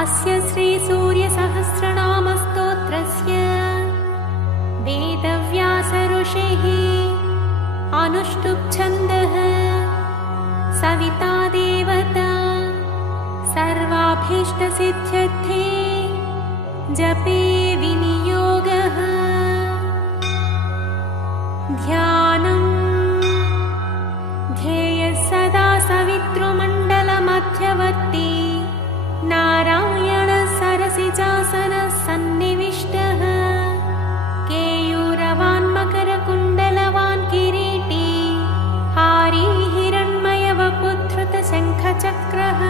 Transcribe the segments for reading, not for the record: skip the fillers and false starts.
अस्य श्रीसूर्यसहस्रनामस्तोत्रस्य वेदव्यासऋषेः अनुष्टुप् छन्दः सविता देवता सर्वाभीष्टसिद्ध्यर्थे जपे विनियोगः। ध्यानं ध्येयः सदा सवितृमण्डलमध्यवर्ती नारायणः सरसिजासनः सन्निविष्टः। केयूरवान् मकरकुण्डलवान् किरीटी हारी हिरण्मयवपुधृतशङ्खचक्रः।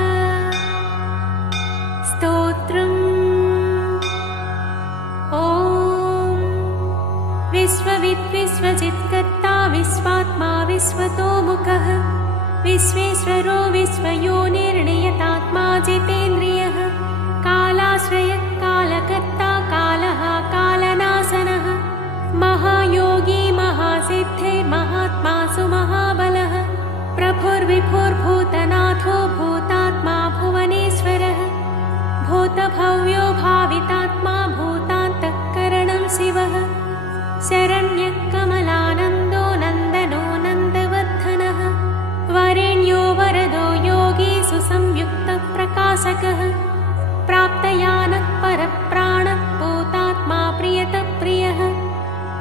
स्तोत्रम् ॐ विश्वविद्विश्वजित्कर्ता विश्वात्मा विश्वतोमुखः विश्वेश्वरो विश्वयोनिर्नियतात्मा जितेन्द्रियः कालाश्रयः कालकर्ता कालः कालनाशनः महायोगी महासिद्धिर्महात्मा सुमहाबलः प्रभुर्विभुर्भूतनाथो भूतात्मा भुवनेश्वरः भूतभव्यो भावितात्मा भूतान्तःकरणं शिवः शरण्यः कमलानन्दो नन्दनो नन्दवर्धनः वरेण्यो वरदो योगी सुसंयुक्तः प्रकाशकः प्राप्तयानः परप्राणः भूतात्मा प्रियतः प्रियः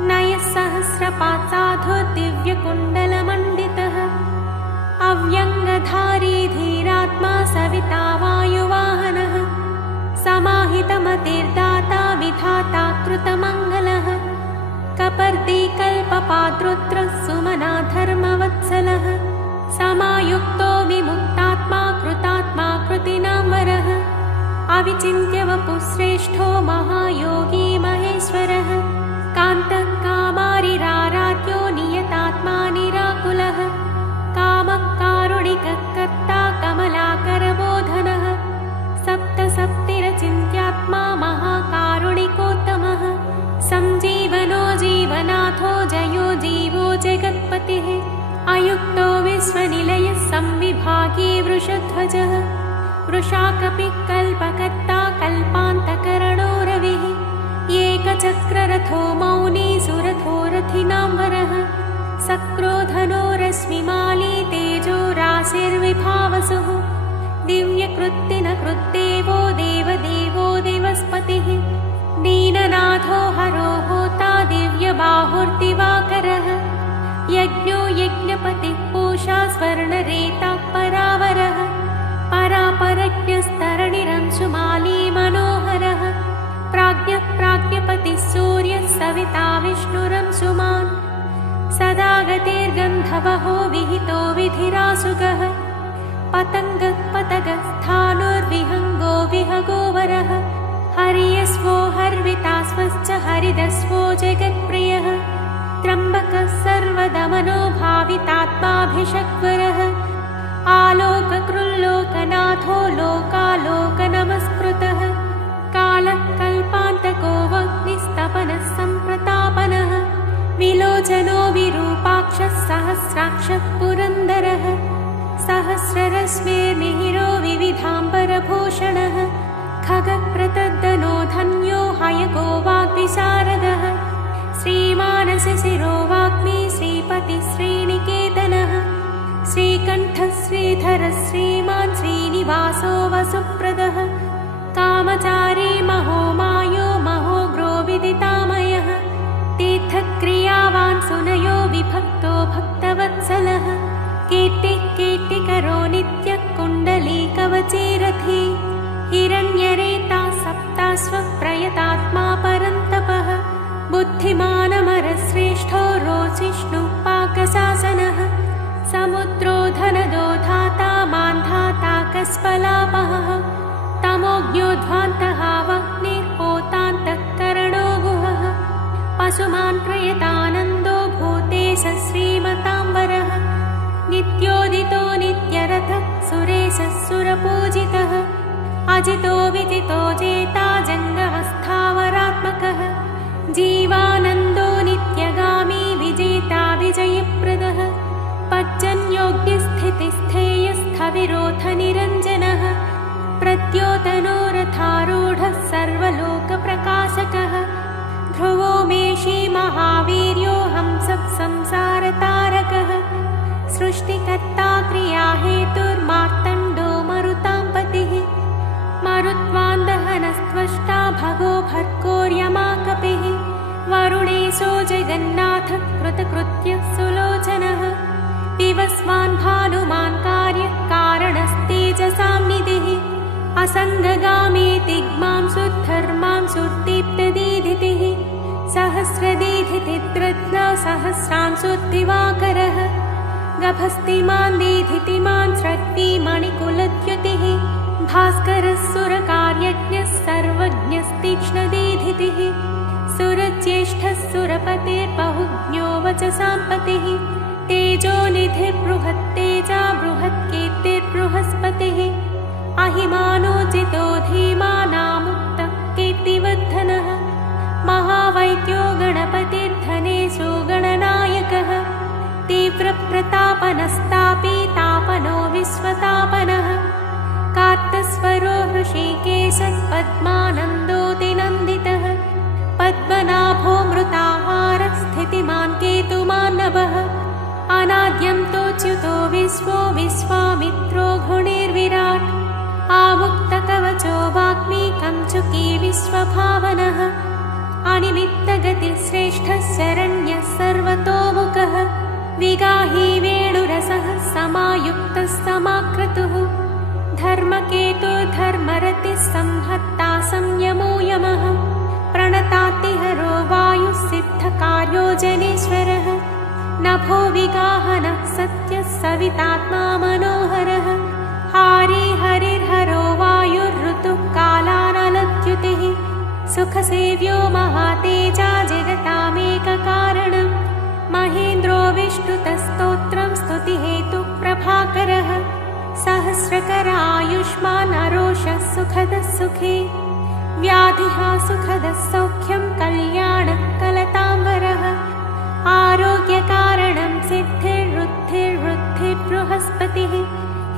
नयः सहस्रपात् साधु दिव्यकुण्डलमण्डितः अव्यङ्गधारी धीरात्मा सविता वायुवाहनः समाहितमतिर्दाता विधाता कृतमङ्गलः कपर्दी कल्पपाद्रुद्रः सुमना धर्मवत्सलः समायुक्तो विमुक्तात्मा कृतात्मा कृतिनां वरः अविचिन्त्यवपुश्रेष्ठो महायोगी महेश्वरः कान्तः कामारिराराध्यो नियतात्मा निराकुलः कामः कारुणिकः कर्ता कमलाकरबोधनः सप्तसप्तिरचिन्त्यात्मा महाकारुणिकोत्तमः संजीवनो जीवनाथो जयो जीवो जगत्पतिः अयुक्तो विश्वनिलयः संविभागी वृषध्वजः वृषाकपिः कल्पकर्ता कल्पान्तकरणो रविः एकचक्ररथो मौनी सुरथो रथिनां वरः सक्रोधनो रश्मिमाली तेजो राशिर्विभावसुः दिव्यकृत्तिनकृद्देवो देवदेवो दिवस्पतिः दीननाथो हरो होता दिव्यबाहुर्दिवाकरः यज्ञो यज्ञपतिः पूषा स्वर्णरेता परावरः परापरज्ञस्तरणिरंशुमाली मनोहरः प्राज्ञः प्राज्ञपतिः सूर्यः सविता विष्णुरंशुमान् सदा गतिर्गन्धवहो विहितो विधिरासुगः पतङ्गः पतगस्थाणुर्विहङ्गो विहगोवरः हरियस्वो हर्वितास्वश्च हरिदस्वो जगत्प्रियः त्र्यम्बकः सर्वदमनो भावितात्माभिषग्वरः आलोककृल्लोकनाथो लोकालोकनमस्कृतः कालः कल्पान्तको वह्निस्तपनः सम्प्रतापनः विलोचनो विरूपाक्षः सहस्राक्षः पुरन्दरः सहस्ररश्मिर्मिहिरो विविधाम्बरभूषणः खगप्रतद्दनो धन्यो हयगो वाग्विशारदः श्रीमानसशिरो वाग्मी श्रीपतिः श्रीनिकेतनः श्रीकण्ठः श्रीधरः श्रीमान् श्रीनिवासो वसुप्रदः कामचारी महोमायो महोग्रो विदितामयः तीर्थक्रियावान् सुनयो विभक्तो भक्तवत्सलः कीर्तिः कीर्तिकरो नित्यः कुण्डलीकवचीरथी हिरण्यरेता सप्ताश्वः प्रयतात्मा परन्तपः बुद्धिमानमरश्रेष्ठो रोचिष्णुः पाकशासनः समुद्रो धनदो धाता मान्धाता कस्पलापहः तमोज्ञोध्वान्तः वह्निर्होतान्तःकरणो गुहः पशुमान् प्रयतानन्दो भूतेशः श्रीमताम्बरः नित्योदितो नित्यरथः सुरेशः सुरपूजितः अजितो विजितो जेता जङ्गमस्थावरात्मकः जीवानन्दो नित्यगामी विजेता विजयप्रदः पज्जन्योग्यस्थितिस्थेयस्थविरोधनिरञ्जनः प्रद्योतनो रथ ऋषि महावीर्यो हंसः संसारतारकः सृष्टिकर्ता क्रियाहेतुर्मार्तण्डो मरुतां पतिः मरुत्वान्दहनस्त्वष्टा भगो भर्गोर्यमा कपिः वरुणेशो जगन्नाथः कृतकृत्यः सुलोचनः दिवस्वान् भानुमान् कार्यकारणस्तेजसां निधिः असङ्गगामी दिग्मांसुद्धर्मांसुदीप्तदीधितिः सहस्रदीधितित्रज्ञ सहस्रांशुद्दिवाकरः गभस्तिमान् दीधितिमान् स्रग्विमणिकुलद्युतिः भास्करः सुरकार्यज्ञः सर्वज्ञस्तीक्ष्णदीधितिः सुरज्येष्ठः सुरपतिर्बहुज्ञो वचसां पतिः तेजोनिधिर्बृहत्तेजा बृहत्कीर्तिर्बृहस्पतिः अहिमानोचितो धीमानामुक्तः कीर्तिवर्धनः महावैद्यो गणपतिर्धनेशो गणनायकः तीव्रप्रतापनस्तापी तापनो विश्वतापनः कार्तस्वरो हृषीकेशः पद्मानन्दोऽतिनन्दितः पद्मनाभो मृताहारः स्थितिमान् केतुमान्नभः अनाद्यं तोच्युतो विश्वो विश्वामित्रो घृणिर्विराट् आमुक्तकवचो वाग्मी कञ्चुकी विश्वभावनः अनिमित्तगतिश्रेष्ठः शरण्यः सर्वतोमुखः विगाही वेणुरसः समायुक्तः समाक्रतुः धर्मकेतुर्धर्मरतिः संहत्ता संयमो यमः प्रणतातिहरो वायुः सिद्धकार्यो जनेश्वरः नभो विगाहनः सत्यः सवितात्मा मनोहरः हारी हरिर्हरो वायुर्ऋतुः कालानलद्युतिः सुखसेव्यो महातेजा जगतामेककारणं महेन्द्रो विष्णुतस्तोत्रं स्तुतिहेतुः प्रभाकरः सहस्रकरायुष्मान् अरोषः सुखदः सुखे व्याधिः सुखदः सौख्यं कल्याणः कलताम्बरः आरोग्यकारणं सिद्धिर्वृद्धिर्बृहस्पतिः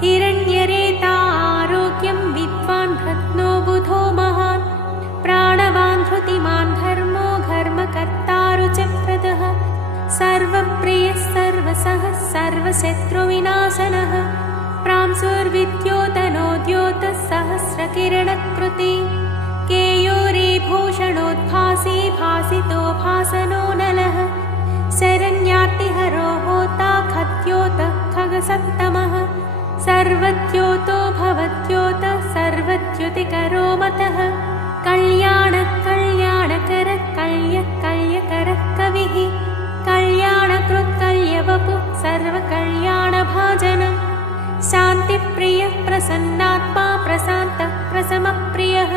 हिरण्यरेता आरोग्यं विद्वान् रत्नो बुधो महान् प्राणवान् धृतिमान् धर्मो घर्मकर्ता रुचप्रदः सर्वप्रियः सर्वसः सर्वशत्रुविनाशनः प्रांसुर्विद्योतनोद्योतः सहस्रकिरणकृति केयूरी भूषणोद्भासी भासितो भासनो नलः शरण्यार्तिहरो होता खद्योतः खगसप्तमः सर्वद्योतो भवद्योतः सर्वद्युतिकरो मतः कल्याणः कल्याणकरः कल्यकर्यकरः कविः कल्याणकृत् कल्यवपुः सर्वकल्याणभाजनम् शान्तिप्रियः प्रसन्नात्मा प्रशान्तः प्रशमप्रियः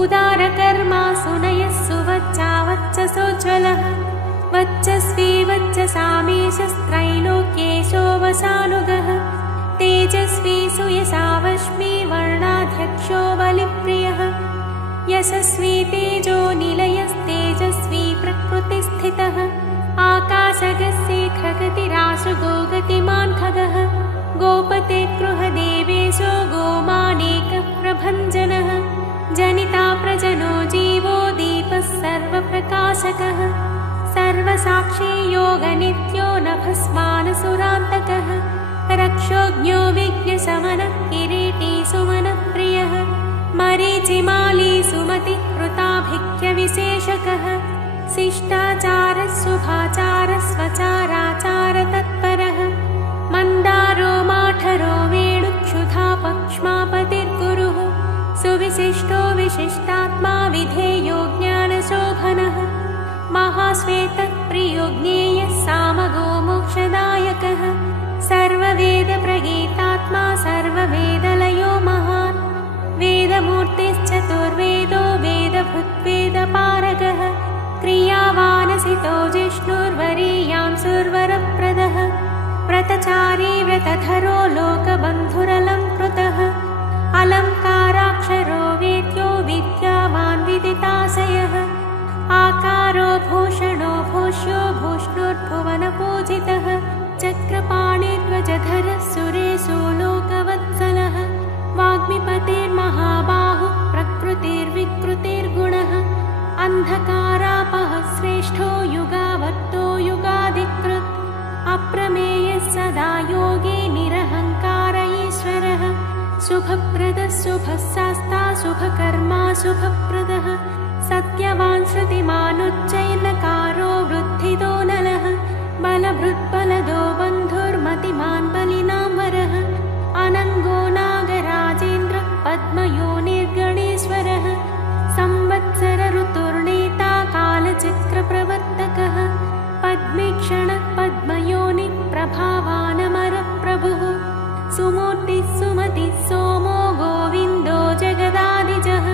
उदारकर्मा सुनयः सुवच्चावच्चसोज्ज्वलः वच्चस्वी वच्चसामीशस्त्रैलोक्येशो वशानुगः तेजस्वी सुयशावश्मी वर्णाध्यक्षो बलिप्रियः यशस्वी तेजो निलयस्तेजस्वी प्रकृतिस्थितः आकाशगस्य खगतिराशुगो गतिमान् खगः गोपते गृहदेवेशो गोमानेकः प्रभञ्जनः जनिता प्रजनो जीवो दीपः सर्वप्रकाशकः सर्वसाक्षी योगनित्यो नभस्मानसुरान्तकः रक्षोज्ञो विज्ञशमनः किरीटी सुमनप्रियः मरीचिमाली सुमतिः कृताभिज्ञविशेषकः शिष्टाचारः शुभाचारः स्वचाराचारतत्परः मन्दारो माठरो वेणुक्षुधा पक्ष्मापतिर्गुरुः सुविशिष्टो विशिष्टात्मा विधेयो ज्ञानशोभनः महाश्वेतः प्रियो ज्ञेयः सामगो मोक्षदायकः सर्ववेदप्रगीतात्मा सर्ववेदलयो महान् वेदमूर्तिश्चतुर्वेदो वेदभृद्वेदपारगः क्रियावानसितो जिष्णुर्वरीयां सुरवरप्रदः व्रतचारी व्रतधरो लोकबन्धुरलं कृतः अलङ्काराक्षरो वेद्यो विद्यावान् विदिताशयः आकारो भूषणो भूष्यो भूष्णुर्भुवनपूजितः चक्रपाणिध्वजधरः सुरेशो लोकवत्सलः वाग्मिपतिर्महाबाहुः प्रकृतिर्विकृतिर्गुणः अन्धकारापः श्रेष्ठो शुभकर्मा शुभप्रदः सत्यवान् श्रुतिमानुच्चैर्नकारो वृद्धिदो नलः बलभृद्बलदो बन्धुर्मतिमान् बलिनां वरः अनङ्गो नागराजेन्द्र पद्मयोनिर्गणेश्वरः संवत्सर ऋतुर्नेता कालचक्रप्रवर्तकः पद्मेक्षणः पद्मयोनि प्रभावानमरप्रभुः सुमूर्तिः सुमतिः सोमो गोविन्दो जगदादिजः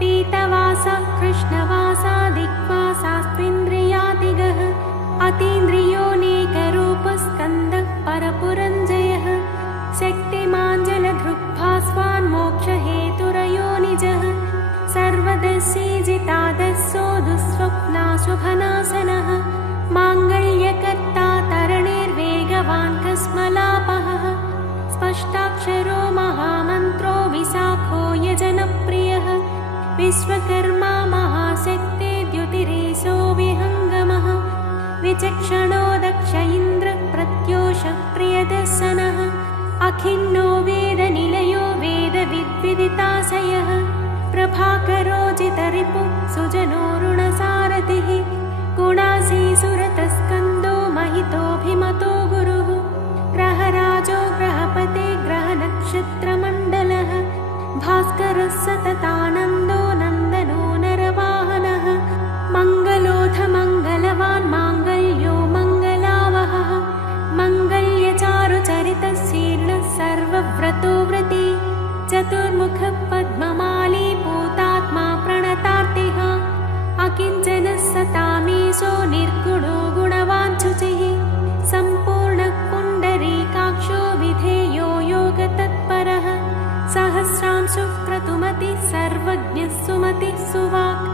पीतवासः कृष्णवासा दिग्वासास्त्विन्द्रियातिगः अतीन्द्रियोऽनेकरूपस्कन्दः परपुरञ्जयः शक्तिमाञ्जलधृग्भास्वान् मोक्षहेतुरयोनिजः सर्वदर्शीजितादस्सो दुःस्वप्नाशुभनाशनः माङ्गल्यकर्ता तरणिर्वेगवान् कस्मलापहः स्पष्टाक्षरो महामन्त्रो विशाखो यजनप्रियः विश्वकर्मा महाशक्ते द्युतिरेशो विहङ्गमः विचक्षणो दक्ष इन्द्र प्रत्योषः प्रियदर्शनः अखिन्नो वेदनिलयो वेदविद्विदिताशयः प्रभाकरो जितरिपुः सुजनो ऋणसारथिः गुणासीसुरतस्कन्दो महितोऽभिमतो गुरुः ग्रहराजो ग्रहपते ग्रहनक्षत्रमण्डलः भास्करः सततानन्दो नन्दनो नरवाहनः मङ्गलोऽथ मङ्गलवान् माङ्गल्यो मङ्गलावहः मङ्गल्यचारुचरितशीर्णः सर्वव्रतो व्रती चतुर्मुखः पद्ममाली पूतात्मा प्रणतार्तिः अकिञ्चनः सतामीशो निर्गुणो गुणवान् शुचिः सम्पूर्णः पुण्डरीकाक्षो विधेयो योगतत्परः सहस्रांशुः क्रतुमतिः सर्वज्ञः सुमतिः सुवाक्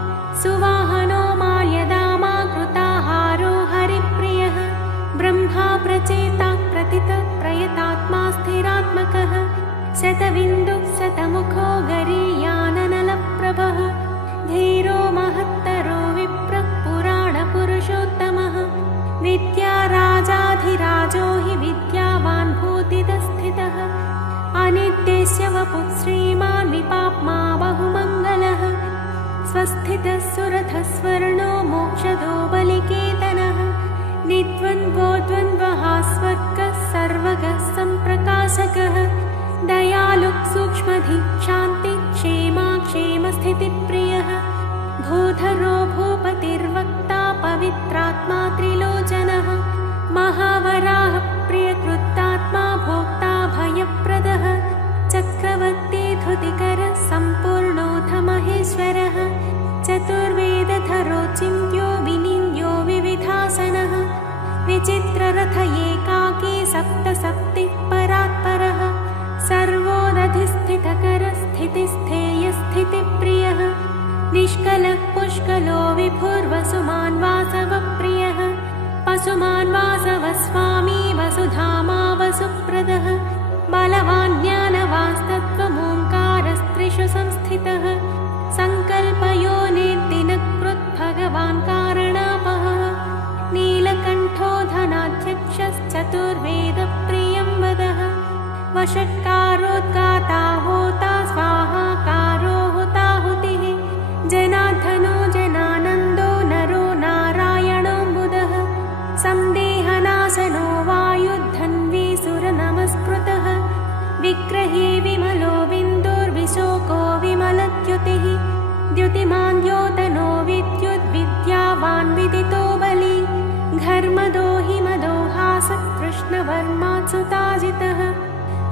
सुवाहनो माल्यदामा कृताहारो हरिप्रियः ब्रह्मा प्रचेता प्रथितः प्रयतात्मा स्थिरात्मकः शतबिन्दुः शतमुखो गरीयाननलप्रभः धीरो महत्तरो विप्रः पुराणपुरुषोत्तमः विद्याराजाधिराजो हि विद्यावान् भूतितस्थितः अनिद्यस्य वपुः श्रीमान् विपाप्मा बहुमङ्गलः स्वस्थितः सुरथः स्वर्णो मोक्षदो बलिकेतनः निद्वन्द्वो द्वन्द्वः स्वर्गः सर्वगः सम्प्रकाशकः दयालुः सूक्ष्मधिः शान्तिः क्षेमा क्षेमस्थितिप्रियः भूधरो भूपतिर्वक्ता पवित्रात्मा त्रिलोचनः महावराः प्रियकृतात्मा भोक्ता भयप्रदः चक्रवर्ती धृतिकरः सम्पूर्णोऽथ महेश्वरः चतुर्वेदधरो चिन्त्यो विनिन्द्यो विविधासनः विचित्ररथ एकाकी सप्तसप्तिः परात्परः सर्वोदधिस्थितकरः स्थितिस्थेयस्थितिप्रियः निष्कलः पुष्कलो विभुर्वसुमान् वासवप्रियः पशुमान् वासवस्वामी वसुधामा वसुप्रदः बलवान् ज्ञानवास्तत्त्वमोङ्कारस्त्रिषु संस्थितः सङ्कल्पयोनिर्दिनकृत् भगवान् कारणापहः नीलकण्ठो धनाध्यक्षश्चतुर्वेदप्रियं वदः वषट्कारोद्गाता होता स्वाहाकारो हुताहुतिः जनार्दनो जनानन्दो नरो नारायणोऽम्बुदः सन्देहनाशनो वायुद्धन्वी सुरनमस्कृतः विग्रहे विमलो बिन्दुर्विशोको विमलद्युतिः द्युतिमान् द्योतनो विद्युद्विद्यावान् विदितो बली घर्मदो हिमदो हासः कृष्णवर्मात्सुताजितः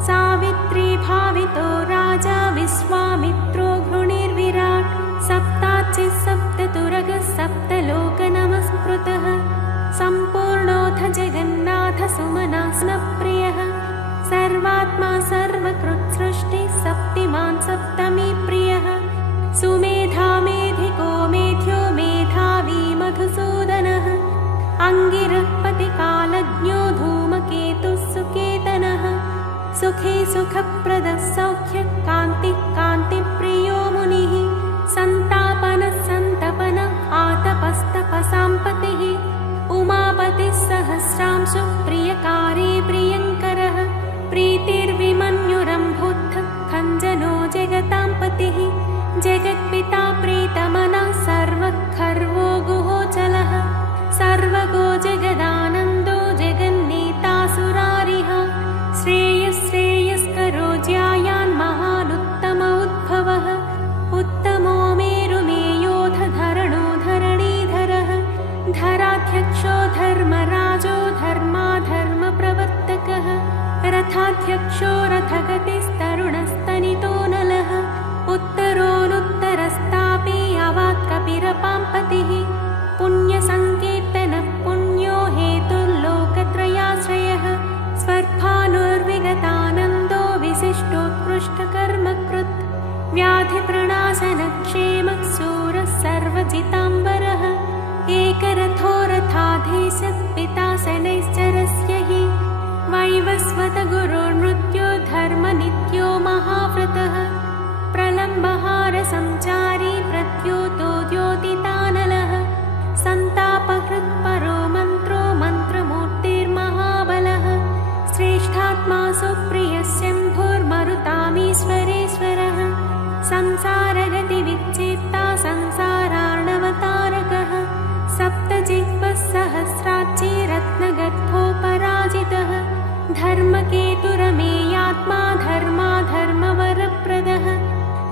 सावित्री भावितो राजा विश्वामित्रो घृणिर्विराट् सप्ताच्चिः सप्ततुरगः सप्तलोकनमस्कृतः सम्पूर्णोऽथ जगन्नाथ सुमनास्नप्रियः सर्वात्मा सर्वकृत्सृष्टिः सप्तिमान् सप्तमी प्रियः सुमेधा मेधिको मेध्यो मेधावी मधुसूदनः अङ्गिरः पतिकालज्ञो धूमकेतुः सुकेतनः सुखे सुखप्रदः सौख्यः कान्तिः कान्तिप्रियो मुनिः सन्तापनः सन्तपनः आतपस्तपसाम्पतिः उमापतिः सहस्रांशुः प्रियकारी प्रियङ्करः प्रीतिर्विमन्युरम्भुद्धः खञ्जनो जगतां पतिः जगत्पिता प्रीतमनः सर्वखर्वो गुहोचलः सर्वगो जगदानन्दो जगन्नेता सुरारिः श्रेयस्करो ज्यायान् महानुत्तम उद्भवः उत्तमो मेरुमेयोऽथ धरणो धरणीधरः धराध्यक्षो धर्मराजो धर्माधर्मप्रवर्तकः रथाध्यक्षो रथगतिस्तरुणस्तनितो नलः उत्तरोनुत्तरस्तापि अवात्कपिरपाम्पतिः पुण्यसङ्कीर्तनः पुण्यो हेतुर्लोकत्रयाश्रयः स्वर्भानुर्विगतानन्दो विशिष्टोत्कृष्टकर्मकृत् व्याधिप्रणाशनक्षेमः शूरः सर्वजिताम्बरः एकरथो रथाधीशः पिता शनैश्चरस्य हि वैवस्वतगुरुर्मृत्यो धर्मनित्यो महाव्रतः प्रलम्बहारसञ्चारी प्रद्योतो द्योतितानलः सन्तापहृत्परो मन्त्रो मन्त्रमूर्तिर्महाबलः श्रेष्ठात्मा सुप्रियः शम्भुर्मरुतामीश्वरेश्वरः संसारगतिविच्छेत्ता संसारार्णवतारकः सप्तजिह्वः सहस्राच्ची रत्नगर्भोपराजितः धर्मकेतुरमेयात्मा धर्माधर्मवरप्रदः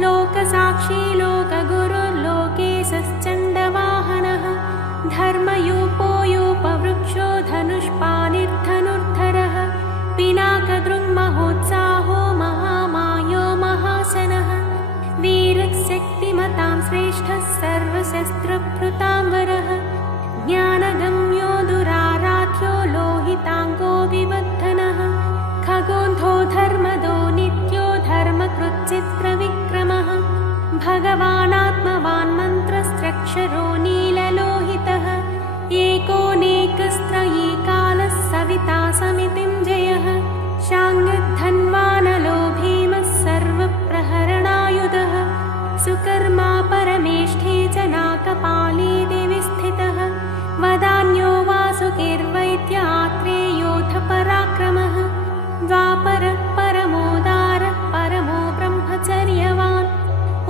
लोकसाक्षी लोकगुरुर्लोकेशश्चण्डवाहनः धर्मयूपो यूपवृक्षो धनुष्पाणिर्धनुर्धरः पिनाकदृङ्महोत्साहो महामायो महाशनः वीरशक्तिमतां श्रेष्ठः सर्वशस्त्रभृताम्बरः ज्ञानगम्यो दुराराध्यो लोहिताङ्गो विवर्धनः खगोन्धो धर्मदो नित्यो धर्मकृच्चित्रविक्रमः भगवानात्मवान् मन्त्रस्त्रक्षरो नीललोहितः एकोनेकस्त्रयी कालः सविता समितिञ्जयः शाङ्गद्धन्वानलो भीमः सर्वप्रहरणायुधः सुकर्मा परमेष्ठी च नाकपाली दिवि स्थितः वदान्यो वासुकिर्वैद्य आत्रेयोऽथ पराक्रमः द्वापरः परमोदारः परमो ब्रह्मचर्यवान्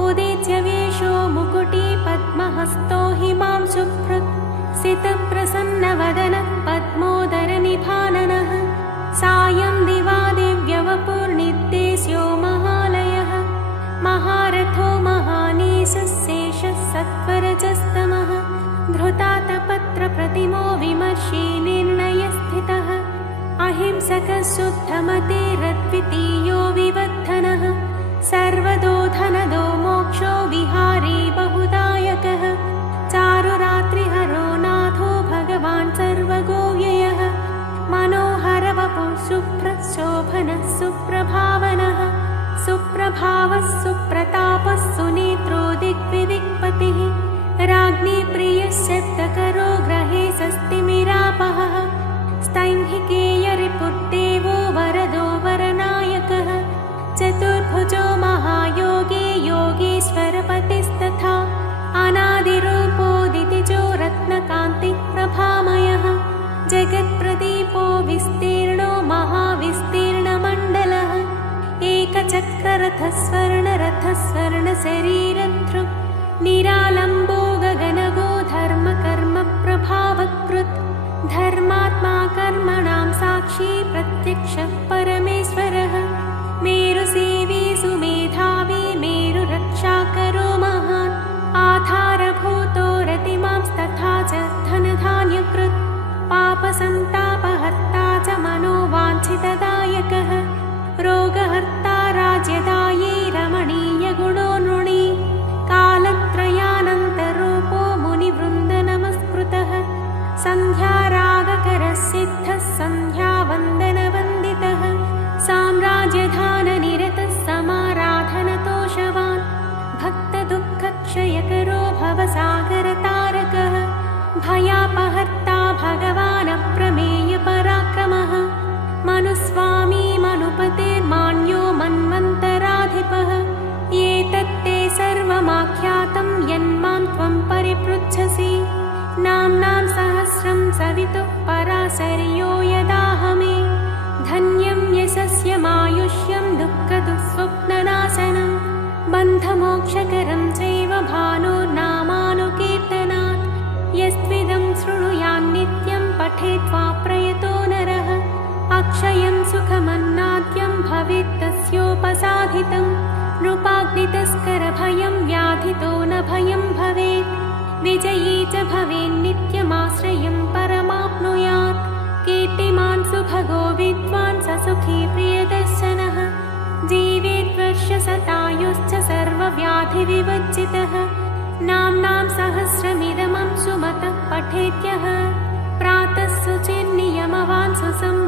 उदीच्य वेषो मुकुटी पद्महस्तो हिमांशुभृत् सितप्रसन्नवदनः पद्मोदरनिभाननः सायं दिवा दिव्यवपुर्निर्देश्यो महालयः महारथो महानीशः शेषः सत्वरजस्तमः धृतातपत्रप्रतिमो विमर्शी निर्णयस्थितः अहिंसकः शुद्धमतिरद्वितीयो विवर्धनः सर्वदो धनदो मोक्षो विहारी बहुदायकः चारुरात्रिहरो नाथो भगवान् सर्वगोव्ययः मनोहरवपुः शुभ्रः शोभनः सुप्रभावनः सुप्रभावः सुप्रतापः सुनेत्रो दिग्विदिक्पतिः राज्ञी प्रियः शब्दकरो ग्रहे स्वस्तिमिरापहः स्तैहिकेयरिपुर्देवो वरदो वरनायकः चतुर्भुजो महायोगी योगीश्वरपतिस्तथा अनादिरूपोदितिजो रत्नकान्तिः प्रभामयः जगत्प्रदीपो विस्तीर्णो महाविस्तीर्णमण्डलः एकचक्ररथस्वर्णरथस्वर्णशरीरधृक् निरालम्बो गगनगो धर्मकर्मप्रभावकृत् धर्मात्मा कर्मणां साक्षी प्रत्यक्षः परमेश्वरः मेरुसेवी सुमेधावी मेरुरक्षाकरो महान् आधारभूतो रतिमांस्तथा च धनधान्यकृत् पापसन्तापहर्ता च मनोवाञ्छितदायकः रोगहर्ता राज्यदायी रमणीयगुणो नृणी कालत्रयानन्तरूपो मुनिवृन्दनमस्कृतः सन्ध्यारागकरः सिद्धः सन्ध्यावन्दनवन्दितः साम्राज्यधाननिरतः समाराधनतोषवान् भक्तदुःखक्षयकरो भवसागरतारकः भयापहर्ता भगवानप्रमेयपराक्रमः मनुस्वामी मनुपतिर्मान्यो मन्वन्तराधिपः एतत्ते सर्वमाख्यातं यन्मां त्वं परिपृच्छसि नाम्नां सहस्रं सवितुः पराशर्यो यदाहमे धन्यं यशस्यमायुष्यं दुःखदुःस्वप्ननाशनं बन्धमोक्ष मोक्षकरं चैव भानुर्नामानुकीर्तनात् यस्त्विदं शृणुयान्नित्यं पठेत्वा प्रयतो नरः अक्षयं सुखमन्नाद्यं भवेत् तस्योपसाधितं नृपाग्नितस्करभयं व्याधितो न भयं भवेत् विजयी च भवेन्नित्यमाश्रयं परमाप्नुयात् कीर्तिमान् सुभगो विद्वान् स सुखी प्रियदर्शनः जीवेद्वर्षशतायुश्च सर्वव्याधिविवर्जितः नाम्नां सहस्रमिदमं सुमतः पठेत्यः प्रातः शुचिर्नियमवान् सुसंस्कृतः